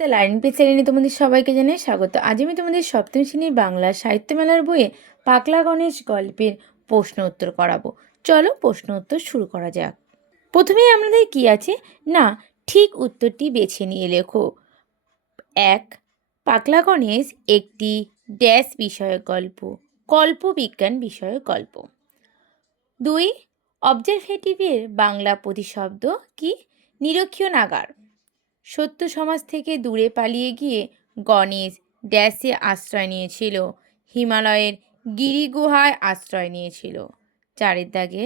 The line page চ্যানেলে তোমাদের সবাইকে জানাই স্বাগত। আজ আমি তোমাদের সপ্তম শ্রেণির বাংলা সাহিত্য মেলার বইয়ে পাকলা গণেশ গল্পের প্রশ্ন উত্তর করাবো। চলো প্রশ্ন উত্তর শুরু করা যাক। প্রথমেই আমাদের কি আছে? না, ঠিক উত্তরটি বেছে নিয়ে লেখো। এক পাকলা গণেশ একটি ড্যাশ বিষয়ক গল্প কল্প বিজ্ঞান বিষয়ক গল্প। দুই, অবজারভেটিভের বাংলা প্রতিশব্দ কি? নিরক্ষীয় নাগার। সত্য সমাজ থেকে দূরে পালিয়ে গিয়ে গণেশ ড্যাশে আশ্রয় নিয়েছিল। হিমালয়ের গিরিগুহায় আশ্রয় নিয়েছিল। চারের দাগে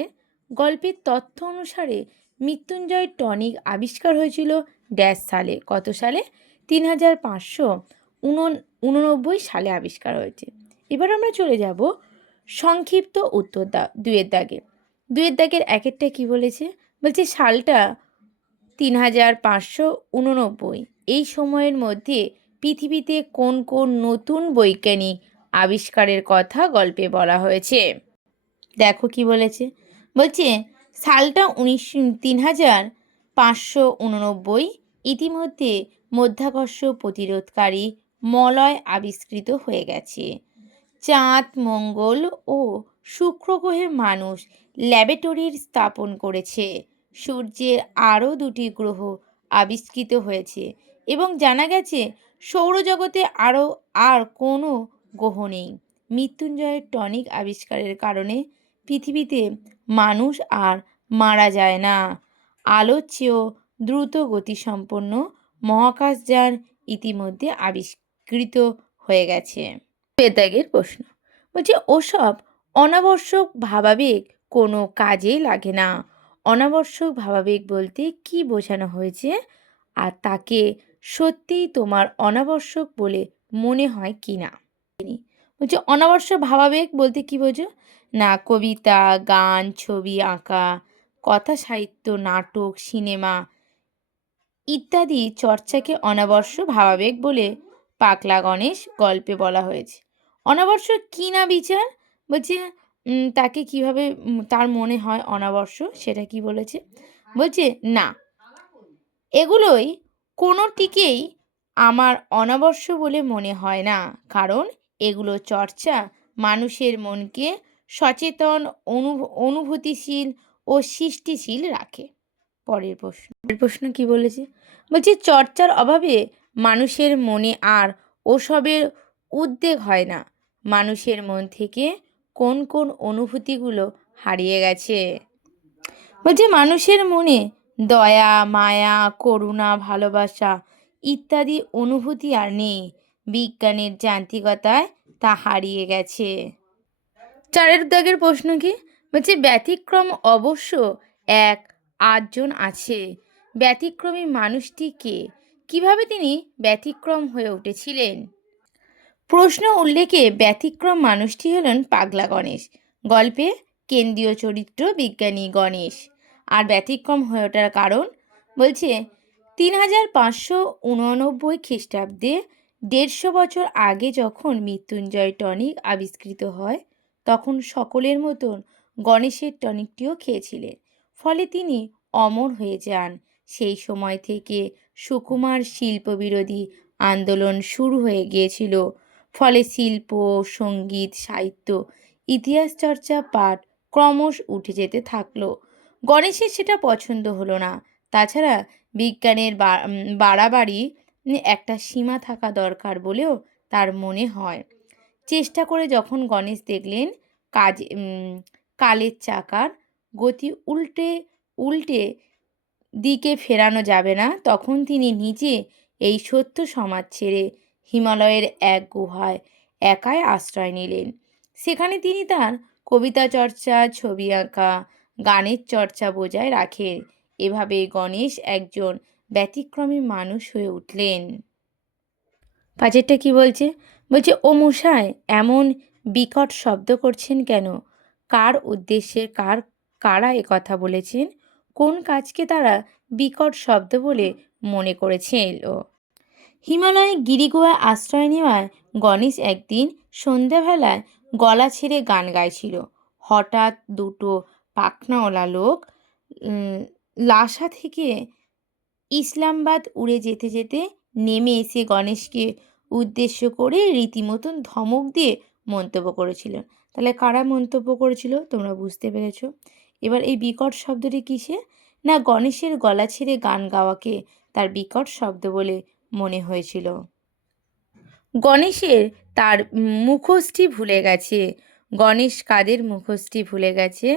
গল্পের তথ্য অনুসারে মৃত্যুঞ্জয় টনিক আবিষ্কার হয়েছিল ড্যাশ সালে। কত সালে? তিন হাজার পাঁচশো উননব্বই সালে আবিষ্কার হয়েছে। এবার আমরা চলে যাব সংক্ষিপ্ত উত্তর দা দুয়ের দাগে। দুয়ের দাগের এক একটা কী বলেছে? বলছে সালটা তিন হাজার পাঁচশো উননব্বই। এই সময়ের মধ্যে পৃথিবীতে কোন কোন নতুন বৈজ্ঞানিক আবিষ্কারের কথা গল্পে বলা হয়েছে? দেখো কি বলেছে। বলছে, সালটা উনিশ, তিন হাজার পাঁচশো উননব্বই, ইতিমধ্যে মধ্যাকর্ষ প্রতিরোধকারী মলয় আবিষ্কৃত হয়ে গেছে। চাঁদ, মঙ্গল ও শুক্র গ্রহে মানুষ ল্যাবরেটরির স্থাপন করেছে। সূর্যের আরও দুটি গ্রহ আবিষ্কৃত হয়েছে এবং জানা গেছে সৌরজগতে আরও আর কোনো গ্রহ নেই। মৃত্যুঞ্জয়ের টনিক আবিষ্কারের কারণে পৃথিবীতে মানুষ আর মারা যায় না। আলোর চেয়েও দ্রুত গতিসম্পন্ন মহাকাশযান ইতিমধ্যে আবিষ্কৃত হয়ে গেছে। বেদাগের প্রশ্ন, বলছে, ওসব অনাবশ্যক ভাবাবেগ কোনো কাজে লাগে না। অনাবশ্যক ভাবাবেগ বলতে কি বোঝানো হয়েছে? আর তাকে সত্যিই তোমার অনাবশ্যক বলে মনে হয় কি না? বলছে, অনাবশ্যক ভাবাবেগ বলতে কি বোঝো? না, কবিতা, গান, ছবি আঁকা, কথা, সাহিত্য, নাটক, সিনেমা ইত্যাদি চর্চাকে অনাবশ্য ভাবাবেগ বলে পাকলা গণেশ গল্পে বলা হয়েছে। অনাবশ্যক কী না বিচার? বলছে তাকে কীভাবে তার মনে হয় অনাবর্ষ সেটা কি বলেছে? বলছে, না, এগুলোই কোনোটিকেই আমার অনাবর্ষ বলে মনে হয় না। কারণ এগুলো চর্চা মানুষের মনকে সচেতন, অনু, অনুভূতিশীল ও সৃষ্টিশীল রাখে। পরের প্রশ্ন পরের প্রশ্ন কি বলেছে? বলছে, চর্চার অভাবে মানুষের মনে আর ওসবের উদ্বেগ হয় না। মানুষের মন থেকে কোন কোন অনুভূতিগুলো হারিয়ে গেছে? বলছে মানুষের মনে দয়া, মায়া, করুণা, ভালোবাসা ইত্যাদি অনুভূতি আর নেই। বিজ্ঞানের যান্ত্রিকতায় তা হারিয়ে গেছে। চারের দাগের প্রশ্ন কি? বলছে ব্যতিক্রম অবশ্য এক, আটজন আছে। ব্যতিক্রমী মানুষটি কে? কীভাবে তিনি ব্যতিক্রম হয়ে উঠেছিলেন? প্রশ্ন উল্লেখে ব্যতিক্রম মানুষটি হলেন পাগলা গণেশ। গল্পে কেন্দ্রীয় চরিত্র বিজ্ঞানী গণেশ। আর ব্যতিক্রম হয়ে ওঠার কারণ? বলছে, তিন হাজার পাঁচশো উননব্বই খ্রিস্টাব্দে দেড়শো বছর আগে যখন মৃত্যুঞ্জয় টনিক আবিষ্কৃত হয়, তখন সকলের মতন গণেশের টনিকটিও খেয়েছিলেন। ফলে তিনি অমর হয়ে যান। সেই সময় থেকে সুকুমার শিল্প বিরোধী আন্দোলন শুরু হয়ে গিয়েছিল। ফলে শিল্প, সংগীত, সাহিত্য, ইতিহাস চর্চা, পাঠ ক্রমশ উঠে যেতে থাকল। গণেশের সেটা পছন্দ হলো না। তাছাড়া বিজ্ঞানের বাড়াবাড়ি একটা সীমা থাকা দরকার বলেও তার মনে হয়। চেষ্টা করে যখন গণেশ দেখলেন, কাজ কালের চাকার গতি উল্টে উল্টে দিকে ফেরানো যাবে না, তখন তিনি নিজে এই সত্য সমাজ ছেড়ে হিমালয়ের এক গুহায় একাই আশ্রয় নিলেন। সেখানে তিনি তার কবিতা চর্চা, ছবি আঁকা, গানের চর্চা বজায় রাখেন। এভাবে গণেশ একজন ব্যতিক্রমী মানুষ হয়ে উঠলেন। পাঁচেরটা কি বলছে? বলছে, ও মশাই, এমন বিকট শব্দ করছেন কেন? কার উদ্দেশ্যে কার, কারা কথা বলেছেন? কোন কাজকে তারা বিকট শব্দ বলে মনে করেছিল হিমালয়ে গিরিগুহা আশ্রয় নেওয়ায় গণেশ একদিন সন্ধ্যাবেলায় গলা ছেড়ে গান গাইছিল। হঠাৎ দুটো পাখনাওয়ালা লোক লাসা থেকে ইসলামবাদ উড়ে যেতে যেতে নেমে এসে গণেশকে উদ্দেশ্য করে রীতিমতন ধমক দিয়ে মন্তব্য করেছিলেন। তাহলে কারা মন্তব্য করেছিল তোমরা বুঝতে পেরেছ। এবার এই বিকট শব্দটি কিসে না গণেশের গলা ছেড়ে গান গাওয়াকে তার বিকট শব্দ বলে মনে হয়েছিল। গণেশের তার মুখোশটি ভুলে গেছে। গণেশ কাদের মুখোশটি ভুলে গেছে?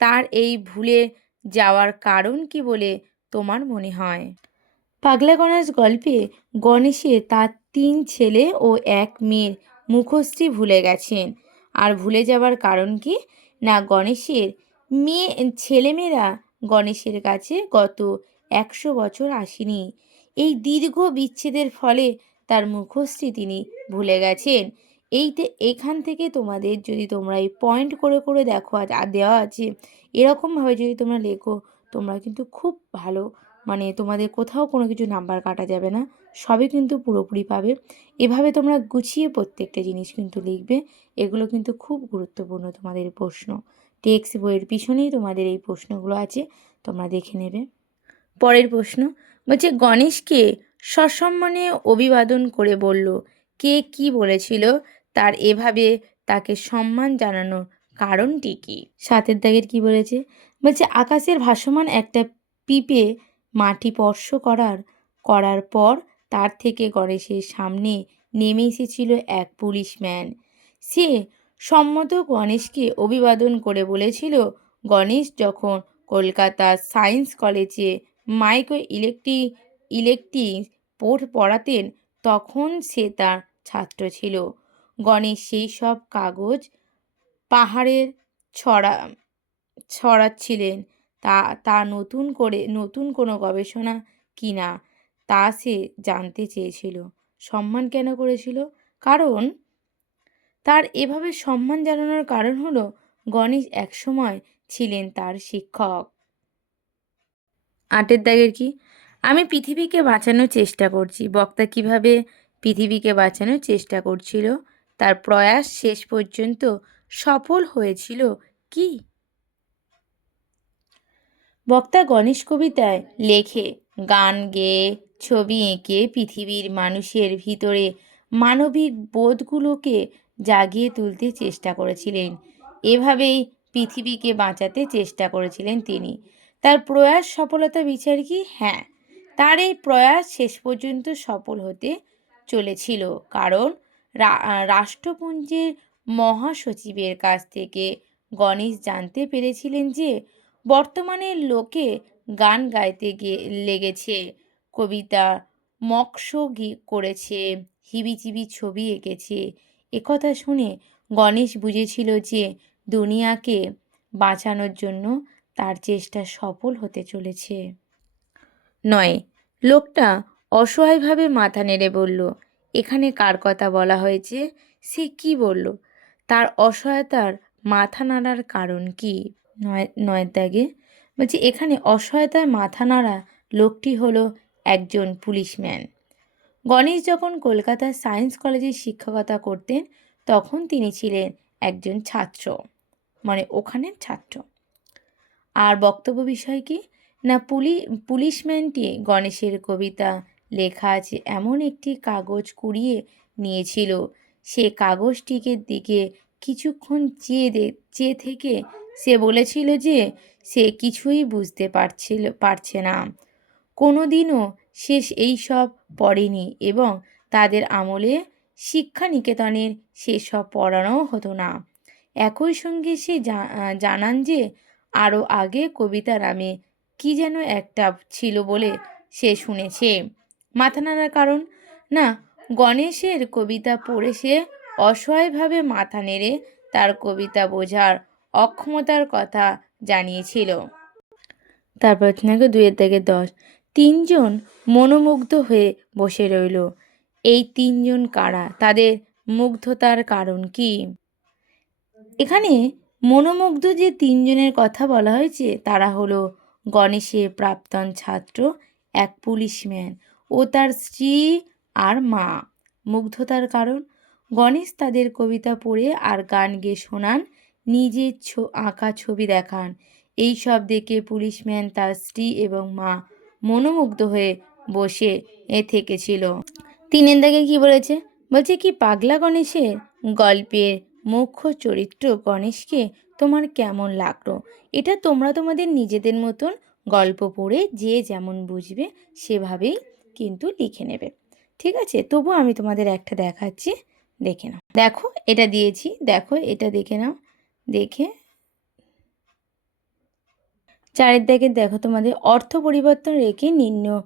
তার এই ভুলে যাওয়ার কারণ কি বলে তোমার মনে হয়? পাগলা গণেশ গল্পে গণেশের তার তিন ছেলে ও এক মেয়ের মুখোশটি ভুলে গেছেন। আর ভুলে যাওয়ার কারণ কি? না, গণেশের মেয়ে, ছেলেমেয়েরা গণেশের কাছে গত একশো বছর আসেনি। এই দীর্ঘ বিচ্ছেদের ফলে তার মুখোশটি তিনি ভুলে গেছেন। এইতে এখান থেকে তোমাদের যদি তোমরা এই পয়েন্ট করে করে দেখো আর দেওয়া আছে এরকমভাবে যদি তোমরা লেখো, তোমরা কিন্তু খুব ভালো মানে তোমাদের কোথাও কোনো কিছু নাম্বার কাটা যাবে না, সবই কিন্তু পুরোপুরি পাবে। এভাবে তোমরা গুছিয়ে প্রত্যেকটা জিনিস কিন্তু লিখবে, এগুলো কিন্তু খুব গুরুত্বপূর্ণ তোমাদের প্রশ্ন। টেক্সট বইয়ের পিছনেই তোমাদের এই প্রশ্নগুলো আছে, তোমরা দেখে নেবে। পরের প্রশ্ন বলছে গণেশকে সসম্মানে অভিবাদন করে বলল, কে কি বলেছিল তার এভাবে তাকে সম্মান জানানোর কারণটি কি? সাতের দাগের কি বলেছে? বলছে, আকাশের ভাসমান একটা পিপে মাটি স্পর্শ করার করার পর তার থেকে গণেশের সামনে নেমে এসেছিল এক পুলিশম্যান। সে সম্মত গণেশকে অভিবাদন করে বলেছিল, গণেশ যখন কলকাতার সায়েন্স কলেজে মাইক্রো ইলেকট্রিক ইলেকট্রিক পোর্ট পড়াতেন, তখন সে তার ছাত্র ছিল। গণেশ সেই সব কাগজ পাহাড়ের ছড়া, ছড়াচ্ছিলেন। তা তা নতুন করে, নতুন কোনো গবেষণা কি না, তা সে জানতে চেয়েছিল। সম্মান কেন করেছিল? কারণ তার এভাবে সম্মান জানানোর কারণ হলো, গণেশ একসময় ছিলেন তার শিক্ষক। আটের দাগের কি? আমি পৃথিবীকে বাঁচানোর চেষ্টা করছি। বক্তা কীভাবে পৃথিবীকে বাঁচানোর চেষ্টা করছিল? তার প্রয়াস শেষ পর্যন্ত সফল হয়েছিল কি? বক্তা গণেশ কবিতায় লেখে, গান গেয়ে, ছবি এঁকে পৃথিবীর মানুষের ভিতরে মানবিক বোধগুলোকে জাগিয়ে তুলতে চেষ্টা করেছিলেন। এভাবেই পৃথিবীকে বাঁচাতে চেষ্টা করেছিলেন তিনি। তার প্রয়াস সফলতা বিচার কি? হ্যাঁ তার এই প্রয়াস শেষ পর্যন্ত সফল হতে চলেছিল। কারণ রাষ্ট্রপুঞ্জের মহাসচিবের কাছ থেকে গণেশ জানতে পেরেছিলেন যে বর্তমানে লোকে গান গাইতে গিয়ে লেগেছে, কবিতা মৎস্য করেছে, হিবিচিবি ছবি এঁকেছে। একথা শুনে গণেশ বুঝেছিল যে দুনিয়াকে বাঁচানোর জন্য তার চেষ্টা সফল হতে চলেছে। নয়, লোকটা অসহায়ভাবে মাথা নেড়ে বলল, এখানে কার কথা বলা হয়েছে? সে কি বলল? তার অসহায়তার মাথা নাড়ার কারণ কি? নয় নয় ত্যাগে বলছি, এখানে অসহায়তায় মাথা নাড়া লোকটি হলো একজন পুলিশম্যান। গণেশ যখন কলকাতার সায়েন্স কলেজে শিক্ষকতা করতেন, তখন তিনি ছিলেন একজন ছাত্র মানে ওখানের ছাত্র। আর বক্তব্য বিষয় কি? না, পুলি, পুলিশম্যানটি গণেশের কবিতা লেখা আছে, এমন একটি কাগজ কুড়িয়ে নিয়েছিল। সে কাগজটিকে দিকে কিছুক্ষণ চেয়ে দে চেয়ে থেকে সে বলেছিল যে সে কিছুই বুঝতে পারছিল, পারছে না। কোনো দিনও সে এই সব পড়েনি এবং তাদের আমলে শিক্ষা নিকেতনের সেসব পড়ানোও হতো না। একই সঙ্গে সে জানান যে আরও আগে কবিতা নামে কী যেন একটা ছিল বলে সে শুনেছে। মাথা নাড়ার কারণ? না, গণেশের কবিতা পড়ে সে অসহায়ভাবে মাথা নেড়ে তার কবিতা বোঝার অক্ষমতার কথা জানিয়েছিল। তারপর নাকি দুয়ের থেকে দশ, তিনজন মনোমুগ্ধ হয়ে বসে রইল। এই তিনজন কারা? তাদের মুগ্ধতার কারণ কি? এখানে মনোমুগ্ধ যে তিনজনের কথা বলা হয়েছে, তারা হলো গণেশের প্রাক্তন ছাত্র, এক পুলিশম্যান ও তার স্ত্রী আর মা। মুগ্ধতার কারণ, গণেশ তাদের কবিতা পড়ে আর গান গেয়ে শোনান নিজের আঁকা ছবি দেখান। এই সব দেখে পুলিশম্যান তার স্ত্রী এবং মা মনোমুগ্ধ হয়ে বসে এ থেকেছিল তিনের দাগে কি বলেছে? বলছে কি, পাগলা গণেশের গল্পের মুখ্য চরিত্র গণেশকে তোমার কেমন লাগল? এটা তোমরা তোমাদের নিজেদের মতন গল্প পড়ে যে যেমন বুঝবে সেভাবেই কিন্তু লিখে নেবে। ঠিক আছে? তবু আমি তোমাদের একটা দেখাচ্ছি। দেখে নাও। দেখো, এটা দিয়েছি। দেখো, এটা দেখে নাও। দেখে চারের দিকে দেখো তোমাদের অর্থ পরিবর্তন রেখে নিম্ন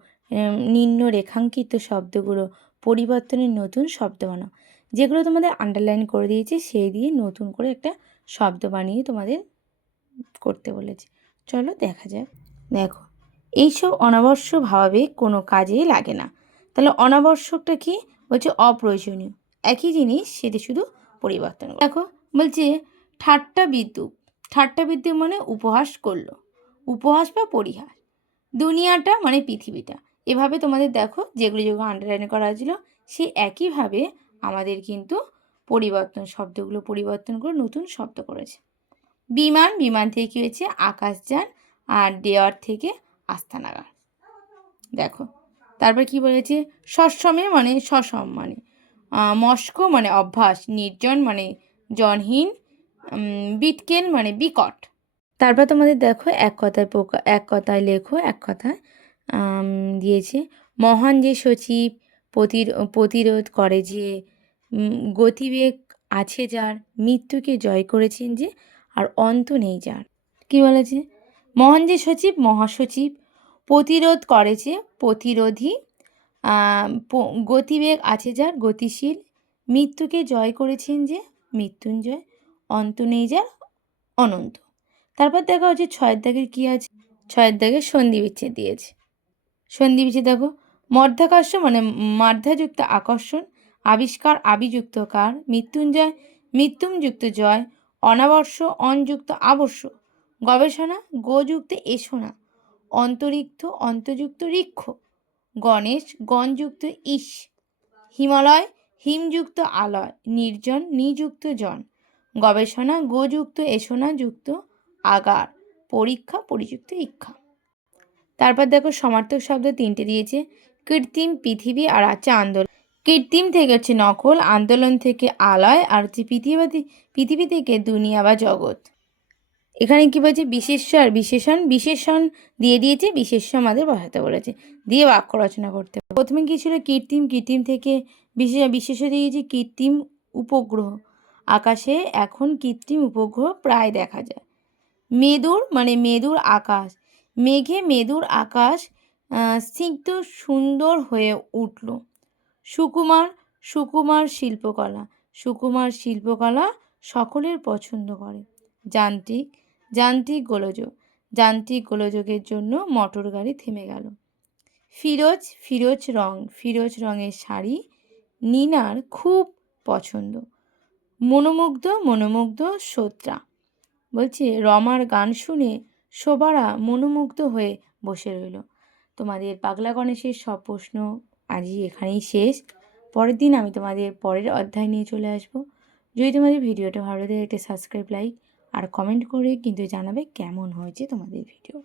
নিম্ন রেখাঙ্কিত শব্দগুলো পরিবর্তনের নতুন শব্দ বানাও। যেগুলো তোমাদের আন্ডারলাইন করে দিয়েছি, সেই দিয়ে নতুন করে একটা শব্দ বানিয়ে তোমাদের করতে বলেছি। চলো দেখা যাক। দেখো, এইসব অনাবশ্যক ভাবাবেগ কোনো কাজেই লাগে না। তাহলে অনাবশ্যকটা কি? বলছে অপ্রয়োজনীয়। একই জিনিস, সেটা শুধু পরিবর্তন দেখো, বলছে ঠাট্টা বিদ্যুৎ। ঠাট্টা বিদ্যুৎ মানে উপহাস করল। উপহাস বা পরিহাস। দুনিয়াটা মানে পৃথিবীটা। এভাবে তোমাদের দেখো, যেগুলো যেগুলো আন্ডারলাইন করা হয়েছিল, সেই একইভাবে আমাদের কিন্তু পরিবর্তন শব্দগুলো পরিবর্তন করে নতুন শব্দ করেছে। বিমান বিমান থেকে কী হয়েছে? আকাশযান আর দেওয়ার থেকে আস্থানাগার দেখো তারপর কি বলেছে? সসমে মানে সসম মানে মস্ক মানে অভ্যাস নির্জন মানে জনহীন উম, বিটকেল মানে বিকট। তারপর তোমাদের দেখো এক কথায় পোকা এক কথায় লেখো এক কথায় দিয়েছে মহান যে সচিব প্রতির- প্রতিরোধ করে যে গতিবেগ আছে যার, মৃত্যুকে জয় করেছেন যে, আর অন্ত নেই যার। কি বলেছে? মহান যে সচিব, মহাসচিব, প্রতিরোধ করেছে প্রতিরোধী গতিবেগ আছে যার, গতিশীল, মৃত্যুকে জয় করেছেন যে, মৃত্যুঞ্জয়, অন্ত নেই যার, অনন্ত। তারপর দেখা হচ্ছে ছয়ের দাগের কী আছে? ছয়ের দাগে সন্ধি বিচ্ছেদ দিয়েছে। সন্ধি বিচ্ছেদ দেখো, মর্ধাকর্ষ মানে মার্ধাযুক্ত আকর্ষণ আবিষ্কার আবিযুক্ত কার? মৃত্যুঞ্জয়, মৃত্যুমযুক্ত জয়, অনাবর্ষ, অনযুক্ত আবর্ষ। গবেষণা, গোযুক্ত এসোনা অন্তরিক্ত অন্তযুক্ত ঋক্ষ গণেশ, গণযুক্ত ঈশ হিমালয়, হিমযুক্ত আলয়। নির্জন, নিযুক্ত জন। গবেষণা, গোযুক্ত এসোনা যুক্ত আগার। পরীক্ষা, পরিযুক্ত ইচ্ছা তারপর দেখো সমার্থক শব্দ তিনটে দিয়েছে। কৃত্রিম পৃথিবী আর আছে আন্দোলন। কৃত্রিম থেকে হচ্ছে নকল, আন্দোলন থেকে আলয় আর হচ্ছে পৃথিবী পৃথিবী থেকে দুনিয়া বা জগৎ। এখানে কি বলছে? বিশেষ্য আর বিশেষণ বিশেষণ দিয়ে দিয়েছে, বিশেষ্য আমাদের বসাতে বলেছে। দিয়ে বাক্য রচনা করতে। প্রথমে কি ছিল? কৃত্রিম কৃত্রিম থেকে বিশেষ বিশেষ দিয়েছে কৃত্রিম উপগ্রহ। আকাশে এখন কৃত্রিম উপগ্রহ প্রায় দেখা যায়। মেদুর মানে মেদুর আকাশ। মেঘে মেদুর আকাশ স্নিগ্ধ সুন্দর হয়ে উঠল। সুকুমার সুকুমার শিল্পকলা। সুকুমার শিল্পকলা সকলের পছন্দ করে। যান্ত্রিক যান্ত্রিক গোলযোগ। যান্ত্রিক গোলযোগের জন্য মোটর গাড়ি থেমে গেল। ফিরোজ ফিরোজ রং। ফিরোজ রঙের শাড়ি নিনার খুব পছন্দ। মনোমুগ্ধ মনোমুগ্ধ শ্রোতা বলছে, রমার গান শুনে শোভারা মনোমুগ্ধ হয়ে বসে রইল। তোমাদের পাগলা গণেশের সব প্রশ্ন আজই এখানেই শেষ। পরের দিন আমি তোমাদের পরের অধ্যায় নিয়ে চলে আসব। যদি তোমাদের ভিডিওটা ভালো লাগে, একটা সাবস্ক্রাইব লাইক আর কমেন্ট করে কিন্তু জানাবে কেমন হয়েছে তোমাদের ভিডিও